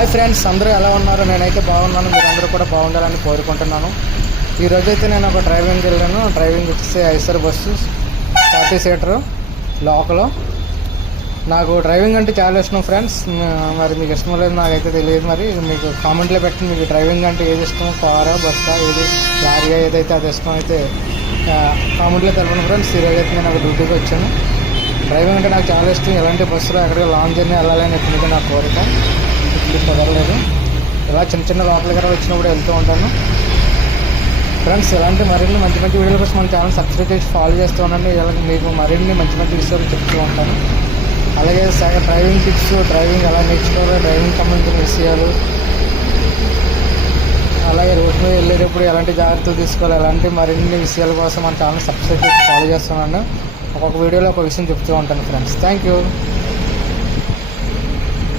Hi friends, అందరూ ఎలా ఉన్నారు? నేనైతే బాగున్నాను. మీరందరూ కూడా బాగుండాలని కోరుకుంటున్నాను. ఈరోజైతే నేను ఒక డ్రైవింగ్కి వెళ్ళాను. డ్రైవింగ్ వచ్చేసి ఐసర్ బస్సు 40 సీటరు లోకల్. నాకు డ్రైవింగ్ అంటే చాలా ఇష్టం ఫ్రెండ్స్. మరి మీకు ఇష్టం లేదు నాకైతే తెలియదు. మరి మీకు కామెంట్లో పెట్టి మీకు డ్రైవింగ్ అంటే ఏది ఇష్టం, కారా, బస్సా, ఏది లారీగా, ఏదైతే అది ఇష్టం అయితే కామెంట్లో తెలపండి ఫ్రెండ్స్. ఈరోజైతే నేను ఒక డ్యూటీకి వచ్చాను. డ్రైవింగ్ అంటే నాకు చాలా ఇష్టం. ఎలాంటి బస్సులో ఎక్కడికి లాంగ్ జర్నీ వెళ్ళాలని ఎప్పటికీ నా కోరిక. ఇప్పుడు కుదరలేదు. ఇలా చిన్న చిన్న లోపల గారు వచ్చినప్పుడు వెళ్తూ ఉంటాను ఫ్రెండ్స్. ఇలాంటి మరిన్ని మంచి మంచి వీడియోల కోసం మన ఛానల్ సబ్స్క్రైబ్ చేసి ఫాలో చేస్తూ ఉండండి. ఇలా మీకు మరిన్ని మంచి మంచి విషయాలు చెప్తూ ఉంటాను. అలాగే డ్రైవింగ్ టిప్స్, డ్రైవింగ్ ఎలా నేర్చుకోవాలి, డ్రైవింగ్ సంబంధించిన విషయాలు, అలాగే రోడ్డు మీద వెళ్ళేటప్పుడు ఎలాంటి జాగ్రత్తలు తీసుకోవాలి, ఎలాంటి మరిన్ని విషయాల కోసం మన ఛానల్ సబ్స్క్రైబ్ చేసి ఫాలో చేస్తున్నాను. ఒక్కొక్క వీడియోలో ఒక విషయం చెప్తూ ఉంటాను ఫ్రెండ్స్. Thank you.